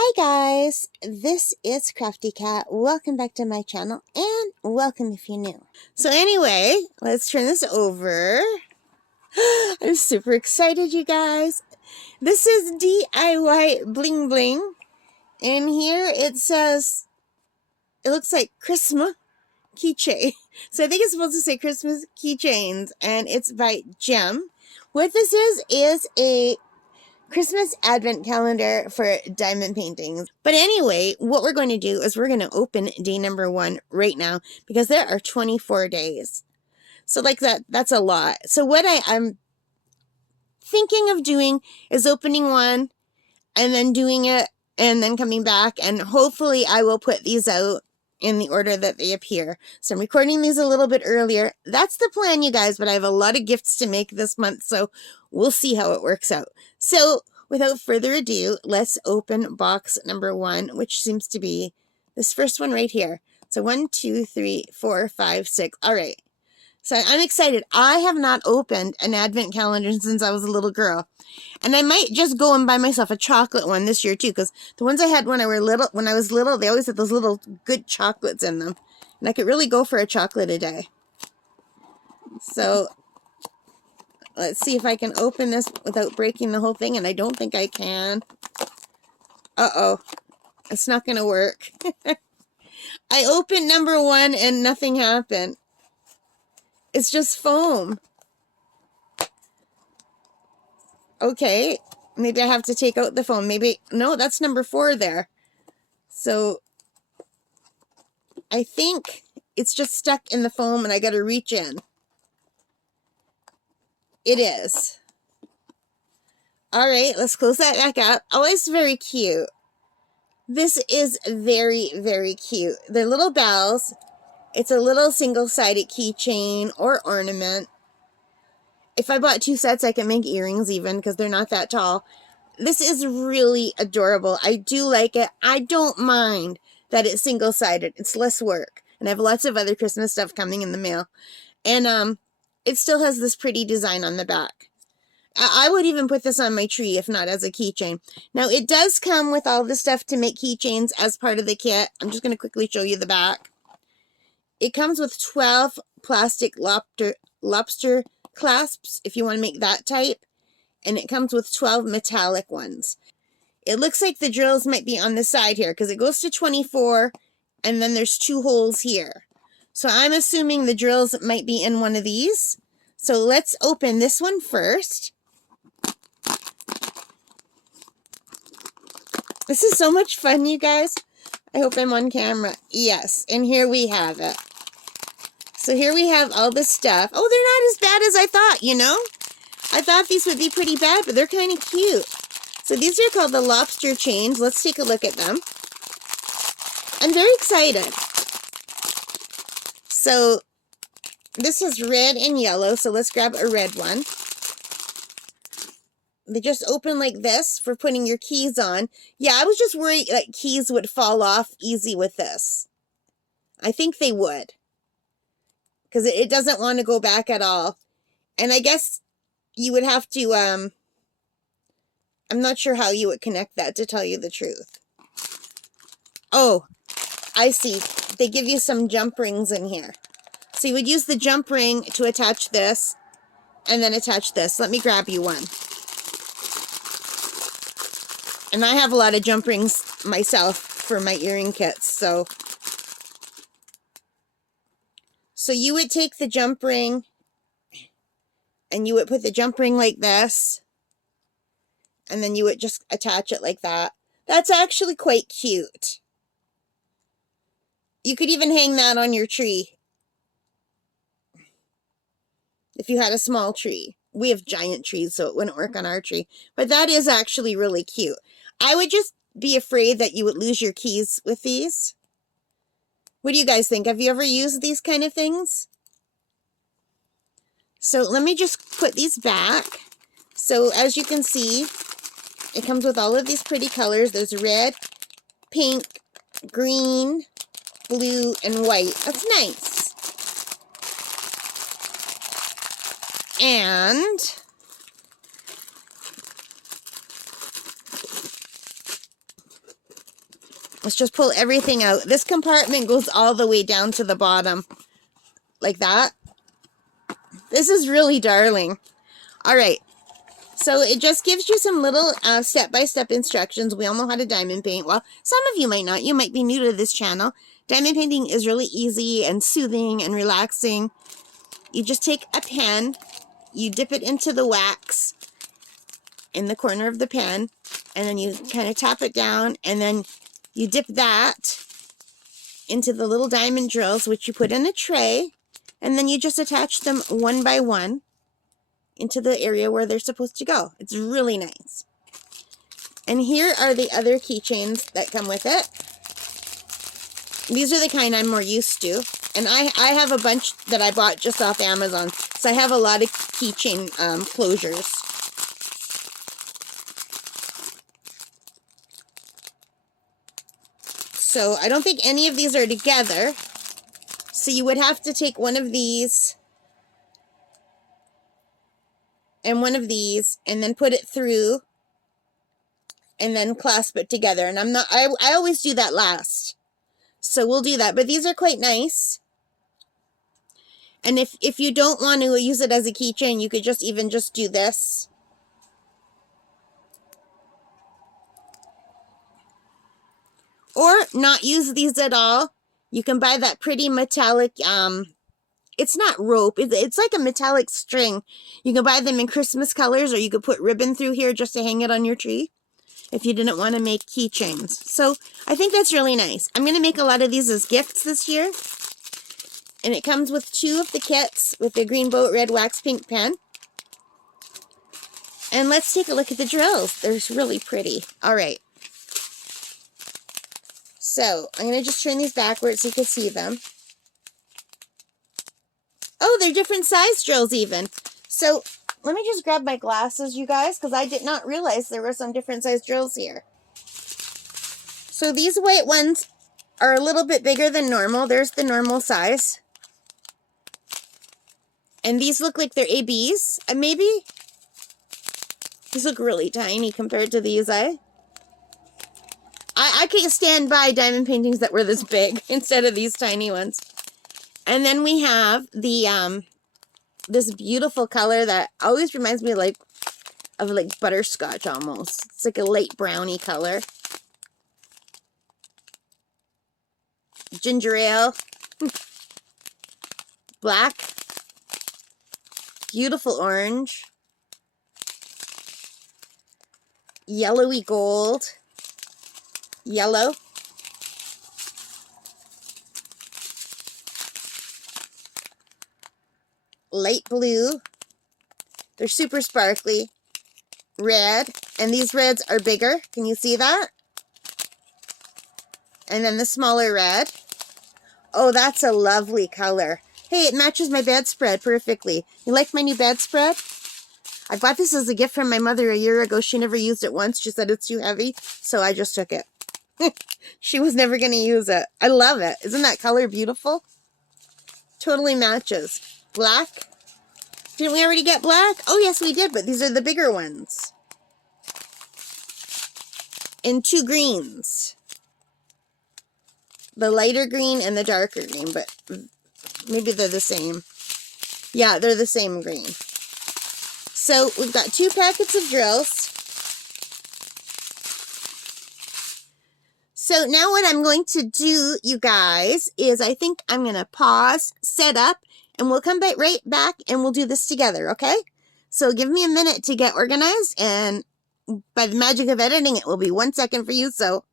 Hi guys, this is Crafty Cat. Welcome back to my channel and welcome if you're new. So anyway, let's turn this over. I'm super excited, you guys. This is DIY Bling Bling. And here it says, it looks like Christmas keychain. So I think it's supposed to say Christmas keychains, and it's by Gem. What this is a Christmas advent calendar for diamond paintings. But anyway, what we're going to do is we're going to open day number 1 right now because there are 24 days. So like that's a lot. So what I'm thinking of doing is opening one and then doing it and then coming back, and hopefully I will put these out in the order that they appear. So I'm recording these a little bit earlier. That's the plan, you guys, but I have a lot of gifts to make this month, so we'll see how it works out. So without further ado, let's open box number 1, which seems to be this first one right here. So 1, 2, 3, 4, 5, 6. All right. So I'm excited. I have not opened an advent calendar since I was a little girl. And I might just go and buy myself a chocolate one this year too, because the ones I had when I was little, they always had those little good chocolates in them. And I could really go for a chocolate a day. So let's see if I can open this without breaking the whole thing, and I don't think I can. Uh-oh. It's not going to work. I opened number 1 and nothing happened. It's just foam. Okay, maybe I have to take out the foam. Maybe, no, that's number 4 there. So I think it's just stuck in the foam and I got to reach in. It is. All right, let's close that back up. Oh, it's very cute. This is very, very cute. They're little bells. It's a little single-sided keychain or ornament. If I bought 2 sets, I can make earrings even because they're not that tall. This is really adorable. I do like it. I don't mind that it's single-sided. It's less work. And I have lots of other Christmas stuff coming in the mail. And it still has this pretty design on the back. I would even put this on my tree if not as a keychain. Now, it does come with all the stuff to make keychains as part of the kit. I'm just going to quickly show you the back. It comes with 12 plastic lobster clasps if you want to make that type. And it comes with 12 metallic ones. It looks like the drills might be on the side here because it goes to 24 and then there's 2 holes here. So I'm assuming the drills might be in one of these. So let's open this one first. This is so much fun, you guys. I hope I'm on camera. Yes, and here we have it. So here we have all the stuff. Oh, they're not as bad as I thought, you know? I thought these would be pretty bad, but they're kind of cute. So these are called the lobster chains. Let's take a look at them. I'm very excited. So this is red and yellow, so let's grab a red one. They just open like this for putting your keys on. Yeah, I was just worried that keys would fall off easy with this. I think they would. Because it doesn't want to go back at all. And I guess you would have to, I'm not sure how you would connect that, to tell you the truth. Oh, I see. They give you some jump rings in here. So you would use the jump ring to attach this, and then attach this. Let me grab you one. And I have a lot of jump rings myself for my earring kits, so you would take the jump ring, and you would put the jump ring like this, and then you would just attach it like that. That's actually quite cute. You could even hang that on your tree if you had a small tree. We have giant trees, so it wouldn't work on our tree. But that is actually really cute. I would just be afraid that you would lose your keys with these. What do you guys think? Have you ever used these kind of things? So let me just put these back. So as you can see, it comes with all of these pretty colors. There's red, pink, green, blue, and white. That's nice. And Let's just pull everything out. This compartment goes all the way down to the bottom. Like that. This is really darling. All right. So it just gives you some little step-by-step instructions. We all know how to diamond paint. Well, some of you might not. You might be new to this channel. Diamond painting is really easy and soothing and relaxing. You just take a pen, you dip it into the wax in the corner of the pen, and then you kind of tap it down, and then you dip that into the little diamond drills, which you put in a tray, and then you just attach them one by one into the area where they're supposed to go. It's really nice. And here are the other keychains that come with it. These are the kind I'm more used to. And I have a bunch that I bought just off Amazon. So I have a lot of keychain closures. So I don't think any of these are together. So you would have to take one of these and one of these and then put it through and then clasp it together. And I always do that last. So we'll do that. But these are quite nice. And if you don't want to use it as a keychain, you could just do this. Or not use these at all. You can buy that pretty metallic, it's not rope, it's like a metallic string. You can buy them in Christmas colors, or you could put ribbon through here just to hang it on your tree if you didn't want to make keychains. So I think that's really nice. I'm going to make a lot of these as gifts this year. And it comes with 2 of the kits with the green boat, red wax, pink pen. And let's take a look at the drills. They're really pretty. All right. So I'm going to just turn these backwards so you can see them. Oh, they're different size drills even. So let me just grab my glasses, you guys, because I did not realize there were some different size drills here. So these white ones are a little bit bigger than normal. There's the normal size. And these look like they're ABs. Maybe these look really tiny compared to these. I can't stand by diamond paintings that were this big instead of these tiny ones. And then we have the this beautiful color that always reminds me of butterscotch almost. It's like a light browny color. Ginger ale. Black. Beautiful orange. Yellowy gold. Yellow. Light blue. They're super sparkly. Red. And these reds are bigger. Can you see that? And then the smaller red. Oh, that's a lovely color. Hey, it matches my bedspread perfectly. You like my new bedspread? I bought this as a gift from my mother a year ago. She never used it once. She said it's too heavy, so I just took it. She was never going to use it. I love it. Isn't that color beautiful? Totally matches. Black. Didn't we already get black? Oh, yes, we did, but these are the bigger ones. And 2 greens. The lighter green and the darker green, but maybe they're the same. Yeah, they're the same green. So we've got 2 packets of drills. So now what I'm going to do, you guys, is I think I'm going to pause, set up, and we'll come right back and we'll do this together, okay? So give me a minute to get organized, and by the magic of editing, it will be 1 second for you, so.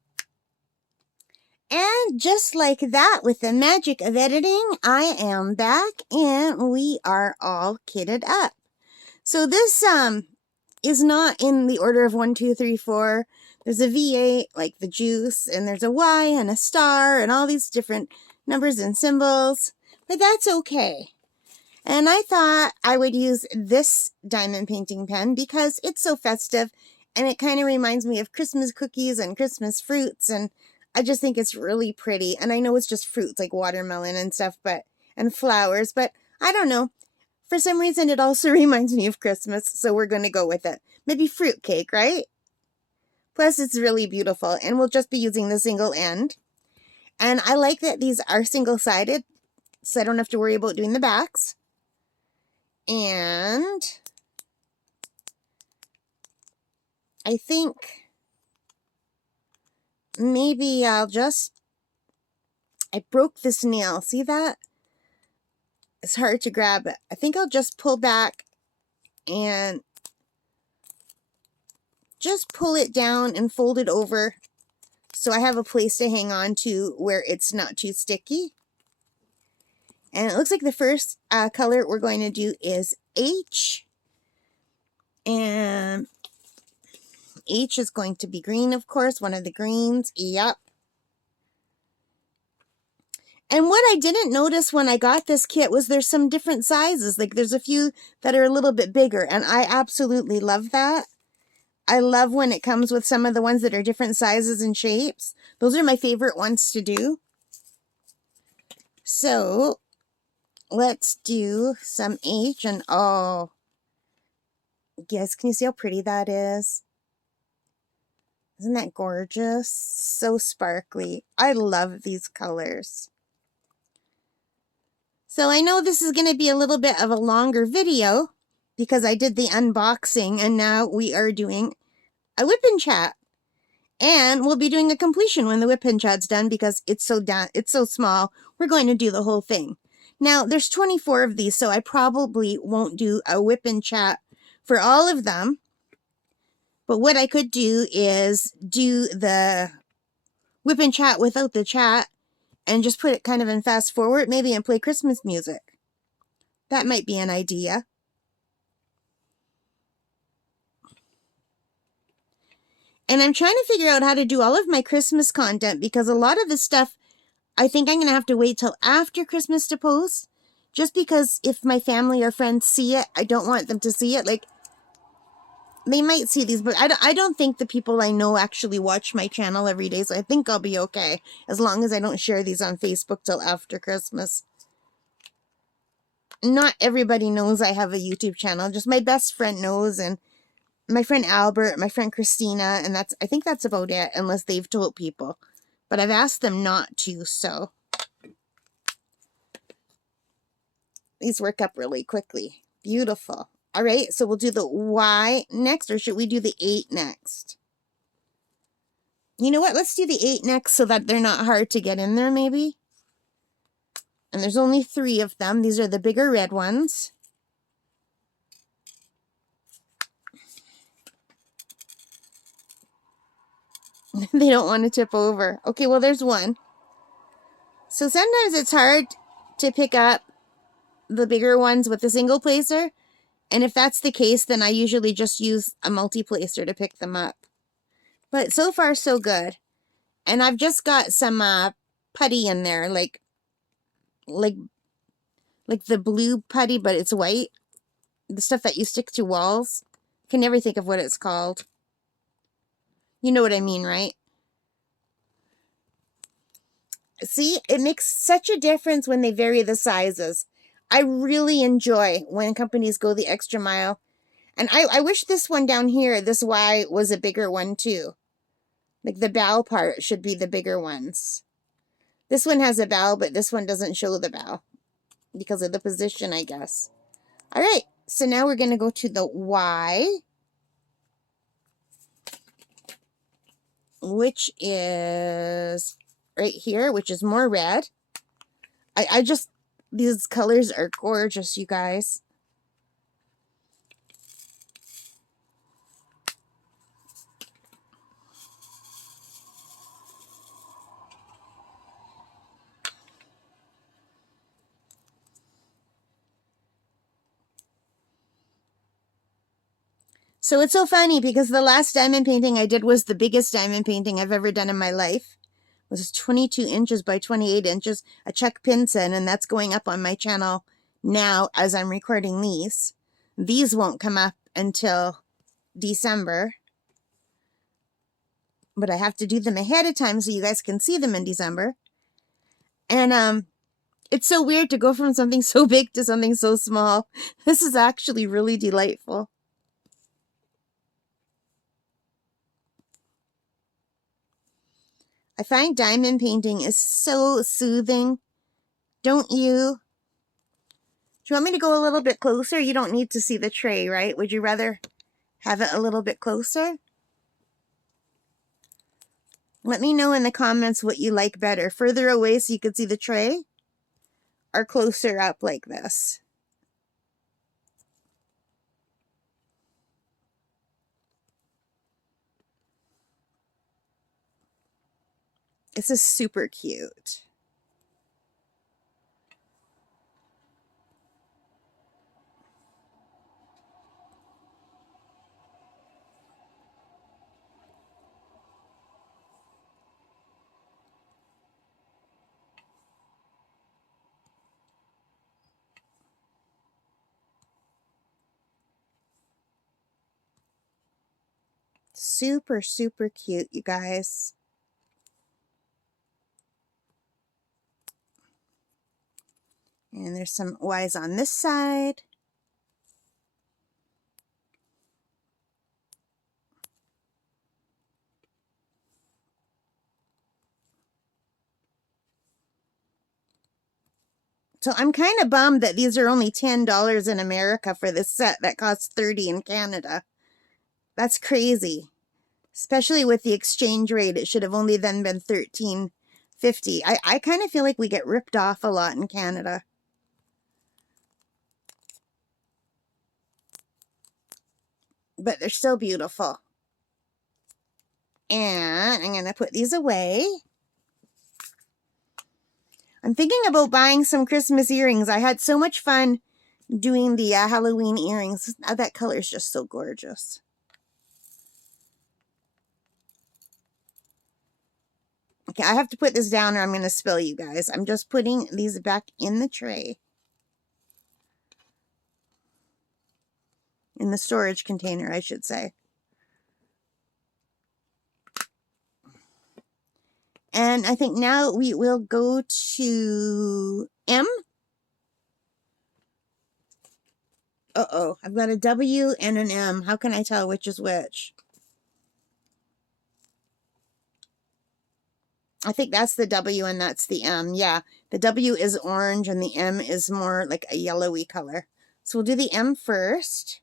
And just like that, with the magic of editing, I am back, and we are all kitted up. So this is not in the order of 1, 2, 3, 4. There's a V8, like the juice, and there's a Y and a star, and all these different numbers and symbols. But that's okay. And I thought I would use this diamond painting pen because it's so festive, and it kind of reminds me of Christmas cookies and Christmas fruits, and I just think it's really pretty. And I know it's just fruits like watermelon and stuff, and flowers, but I don't know. For some reason, it also reminds me of Christmas, so we're going to go with it. Maybe fruitcake, right? Plus, it's really beautiful, and we'll just be using the single end. And I like that these are single-sided, so I don't have to worry about doing the backs. And I think maybe I broke this nail. See that? It's hard to grab it. I think I'll just pull back and just pull it down and fold it over so I have a place to hang on to where it's not too sticky. And it looks like the first color we're going to do is H. And H is going to be green, of course, one of the greens. Yep. And what I didn't notice when I got this kit was there's some different sizes. Like there's a few that are a little bit bigger, and I absolutely love that. I love when it comes with some of the ones that are different sizes and shapes. Those are my favorite ones to do. So let's do some H, and oh, yes, can you see how pretty that is? Isn't that gorgeous? So sparkly. I love these colors. So I know this is going to be a little bit of a longer video because I did the unboxing, and now we are doing a WIPnChat. And we'll be doing a completion when the WIPnChat's done because it's so small. We're going to do the whole thing. Now, there's 24 of these, so I probably won't do a WIPnChat for all of them. But what I could do is do the WIPnChat without the chat and just put it kind of in fast forward, maybe, and play Christmas music. That might be an idea. And I'm trying to figure out how to do all of my Christmas content because a lot of the stuff I think I'm going to have to wait till after Christmas to post. Just because if my family or friends see it, I don't want them to see it. Like, they might see these, but I don't think the people I know actually watch my channel every day, so I think I'll be okay as long as I don't share these on Facebook till after Christmas. Not everybody knows I have a YouTube channel, just my best friend knows, and my friend Albert, my friend Christina, and I think that's about it, unless they've told people. But I've asked them not to, so. These work up really quickly. Beautiful. All right, so we'll do the Y next, or should we do the 8 next? You know what? Let's do the 8 next so that they're not hard to get in there, maybe. And there's only 3 of them. These are the bigger red ones. They don't want to tip over. Okay, well, there's one. So sometimes it's hard to pick up the bigger ones with the single placer. And if that's the case, then I usually just use a multi-placer to pick them up. But so far, so good. And I've just got some putty in there, like the blue putty, but it's white. The stuff that you stick to walls. Can never think of what it's called. You know what I mean, right? See, it makes such a difference when they vary the sizes. I really enjoy when companies go the extra mile. And I wish this one down here, this Y, was a bigger one too. Like the bow part should be the bigger ones. This one has a bow, but this one doesn't show the bow because of the position, I guess. All right, so now we're going to go to the Y, which is right here, which is more red. These colors are gorgeous, you guys. So it's so funny because the last diamond painting I did was the biggest diamond painting I've ever done in my life. It was 22 inches by 28 inches, a Czech Pinson, and that's going up on my channel now as I'm recording these. These won't come up until December, but I have to do them ahead of time so you guys can see them in December. And it's so weird to go from something so big to something so small. This is actually really delightful. I find diamond painting is so soothing. Don't you? Do you want me to go a little bit closer? You don't need to see the tray, right? Would you rather have it a little bit closer? Let me know in the comments what you like better. Further away so you can see the tray, or closer up like this. This is super cute. Super, super cute, you guys. And there's some Y's on this side. So I'm kind of bummed that these are only $10 in America for this set that costs $30 in Canada. That's crazy. Especially with the exchange rate, it should have only then been $13.50. I kind of feel like we get ripped off a lot in Canada. But they're still beautiful. And I'm going to put these away. I'm thinking about buying some Christmas earrings. I had so much fun doing the Halloween earrings. That color is just so gorgeous. Okay, I have to put this down or I'm going to spill, you guys. I'm just putting these back in the tray. In the storage container, I should say. And I think now we will go to M. Uh-oh, I've got a W and an M. How can I tell which is which? I think that's the W and that's the M. Yeah, the W is orange and the M is more like a yellowy color. So we'll do the M first.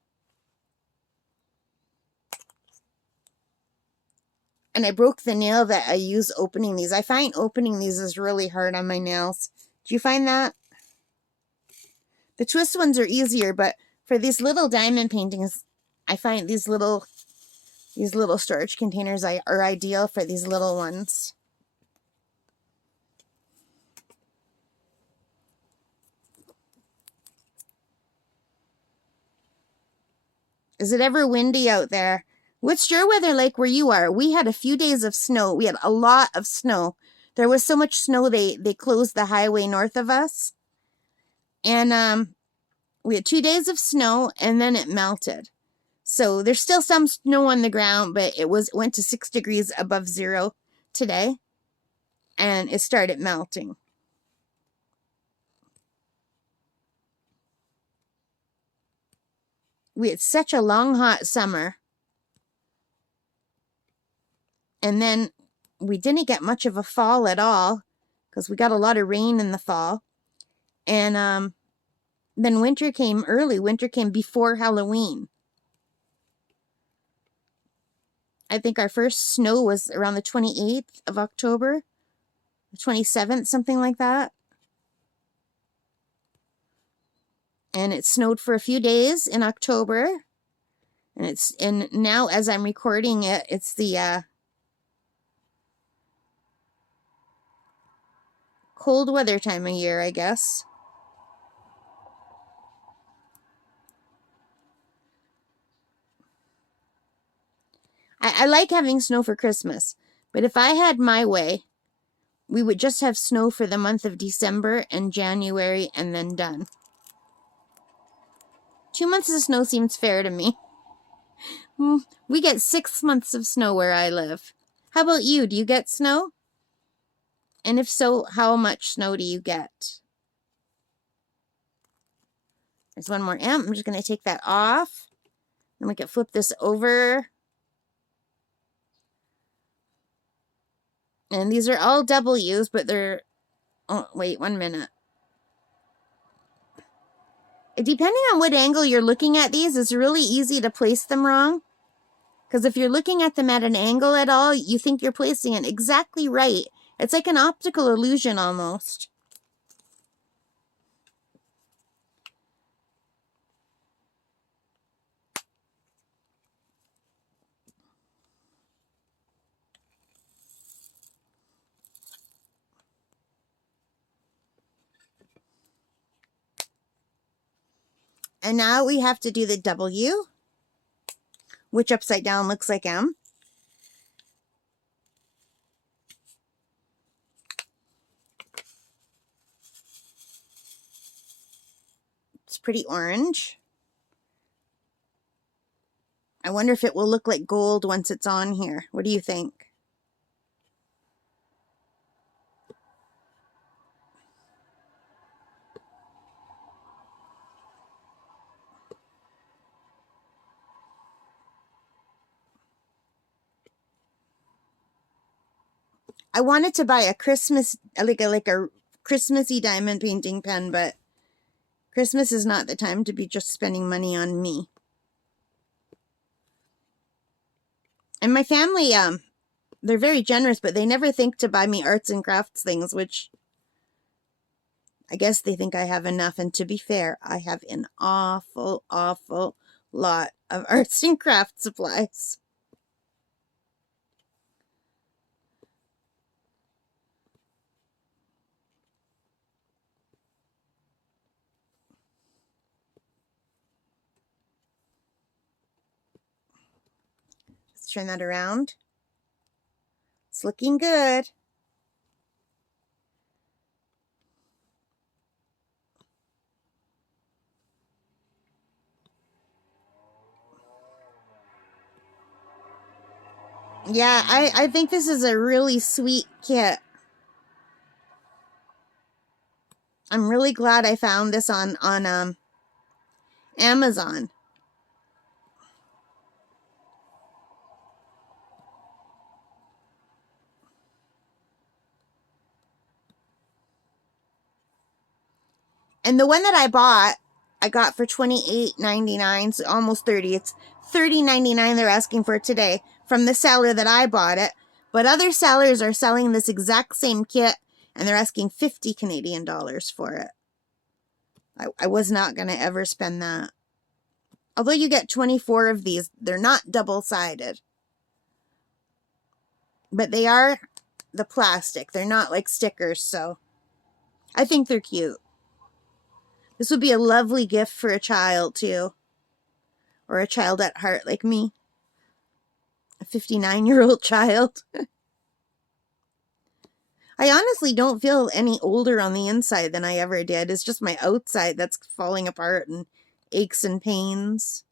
And I broke the nail that I use opening these. I find opening these is really hard on my nails. Do you find that? The twist ones are easier, but for these little diamond paintings, I find these little storage containers are ideal for these little ones. Is it ever windy out there? What's your weather like where you are? We had a few days of snow. We had a lot of snow. There was so much snow they closed the highway north of us. And we had 2 days of snow and then it melted. So there's still some snow on the ground, but it went to 6 degrees above zero today. And it started melting. We had such a long, hot summer. And then we didn't get much of a fall at all because we got a lot of rain in the fall. And then winter came early. Winter came before Halloween. I think our first snow was around the 28th of October, the 27th, something like that. And it snowed for a few days in October. And now as I'm recording it, it's the cold weather time of year, I guess. I like having snow for Christmas, but if I had my way, we would just have snow for the month of December and January and then done. 2 months of snow seems fair to me. We get 6 months of snow where I live. How about you? Do you get snow? And if so, how much snow do you get? There's one more M. I'm just going to take that off. Then we can flip this over. And these are all W's, but they're, oh, wait, 1 minute. Depending on what angle you're looking at these, it's really easy to place them wrong. Because if you're looking at them at an angle at all, you think you're placing it exactly right. It's like an optical illusion almost. And now we have to do the W, which upside down looks like M. It's pretty orange. I wonder if it will look like gold once it's on here. What do you think? I wanted to buy a Christmas, like a Christmassy diamond painting pen, but Christmas is not the time to be just spending money on me. And my family, they're very generous, but they never think to buy me arts and crafts things, which I guess they think I have enough. And to be fair, I have an awful, awful lot of arts and crafts supplies. Let's turn that around. It's looking good. Yeah, I think this is a really sweet kit. I'm really glad I found this on Amazon. And the one that I bought, I got for $28.99, so almost $30. It's $30.99 they're asking for today from the seller that I bought it. But other sellers are selling this exact same kit, and they're asking 50 Canadian dollars for it. I was not going to ever spend that. Although you get 24 of these, they're not double-sided. But they are the plastic. They're not like stickers, so I think they're cute. This would be a lovely gift for a child, too. Or a child at heart like me. A 59-year-old child. I honestly don't feel any older on the inside than I ever did. It's just my outside that's falling apart and aches and pains.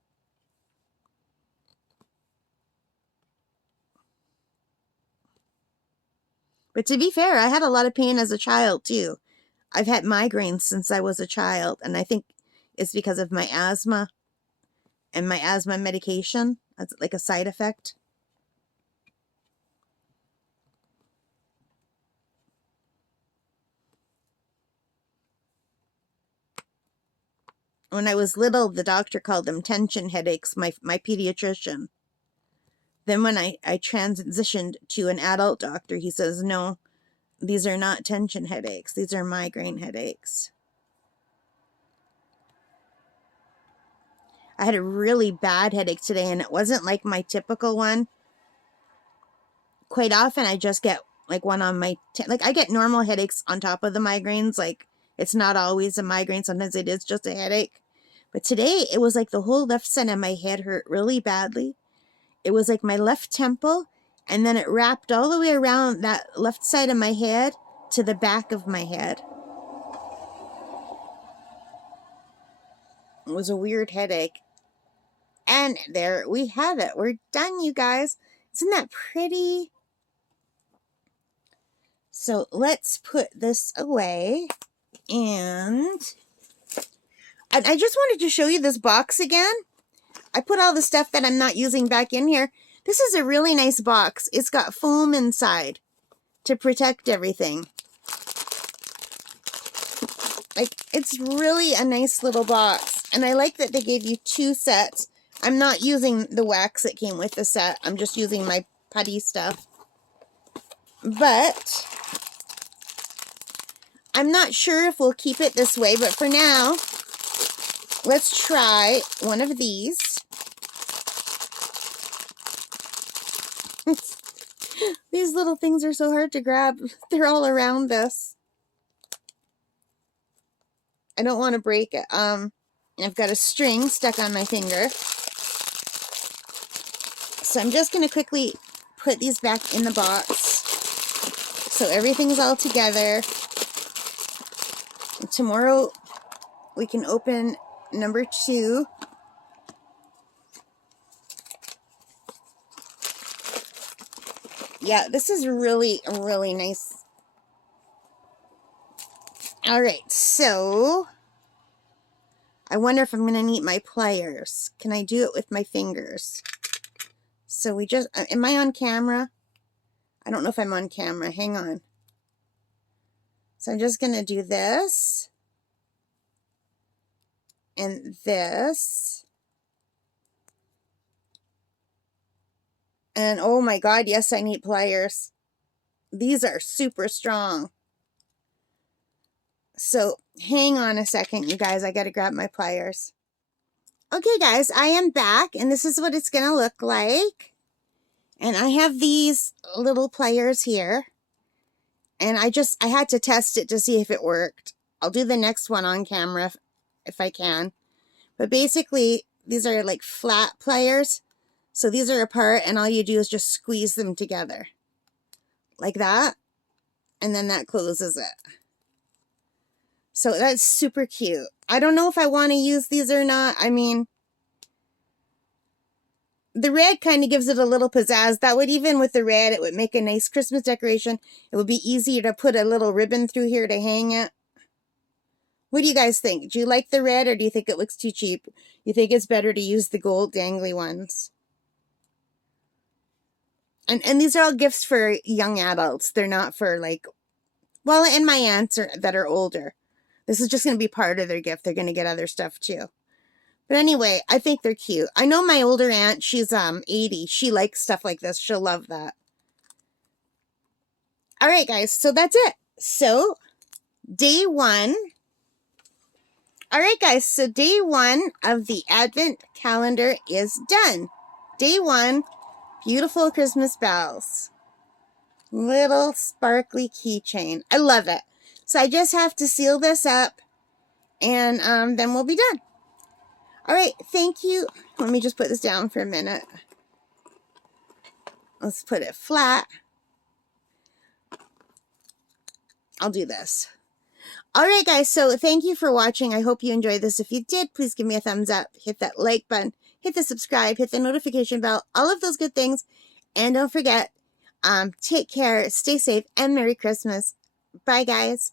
But to be fair, I had a lot of pain as a child, too. I've had migraines since I was a child, and I think it's because of my asthma and my asthma medication. That's like a side effect. When I was little, the doctor called them tension headaches, my pediatrician. Then when I transitioned to an adult doctor, he says, no, these are not tension headaches. These are migraine headaches. I had a really bad headache today, and it wasn't like my typical one. Quite often, I just get like one on my, like I get normal headaches on top of the migraines. Like it's not always a migraine. Sometimes it is just a headache. But today, it was like the whole left side of my head hurt really badly. It was like my left temple, and then it wrapped all the way around that left side of my head to the back of my head. It was a weird headache. And there we have it. We're done, you guys. Isn't that pretty? So let's put this away. And I just wanted to show you this box again. I put all the stuff that I'm not using back in here. This is a really nice box. It's got foam inside to protect everything. Like, it's really a nice little box. And I like that they gave you 2 sets. I'm not using the wax that came with the set. I'm just using my putty stuff. But I'm not sure if we'll keep it this way. But for now, let's try one of these. These little things are so hard to grab. They're all around this. I don't want to break it. I've got a string stuck on my finger. So I'm just going to quickly put these back in the box. So everything's all together. And tomorrow we can open number 2. Yeah, this is really, really nice. All right, so I wonder if I'm going to need my pliers. Can I do it with my fingers? So we just, am I on camera? I don't know if I'm on camera. Hang on. So I'm just going to do this. And this. And oh my God, yes, I need pliers. These are super strong. So hang on a second, you guys. I got to grab my pliers. Okay, guys, I am back, and this is what it's going to look like. And I have these little pliers here. And I had to test it to see if it worked. I'll do the next one on camera if I can. But basically, these are like flat pliers. So these are apart, and all you do is just squeeze them together. Like that. And then that closes it. So that's super cute. I don't know if I want to use these or not. I mean, the red kind of gives it a little pizzazz. That would, even with the red, it would make a nice Christmas decoration. It would be easier to put a little ribbon through here to hang it. What do you guys think? Do you like the red, or do you think it looks too cheap? You think it's better to use the gold dangly ones? And these are all gifts for young adults. They're not for, like, well, and my aunts that are older. This is just going to be part of their gift. They're going to get other stuff too. But anyway, I think they're cute. I know my older aunt, she's 80. She likes stuff like this. She'll love that. All right, guys. So that's it. So day 1. All right, guys. So day 1 of the Advent calendar is done. Day 1, beautiful Christmas bells. Little sparkly keychain. I love it. So I just have to seal this up, and then we'll be done. All right, thank you. Let me just put this down for a minute. Let's put it flat. I'll do this. All right, guys, so thank you for watching. I hope you enjoyed this. If you did, please give me a thumbs up. Hit that like button. Hit the subscribe. Hit the notification bell. All of those good things. And don't forget, take care, stay safe, and Merry Christmas. Bye, guys.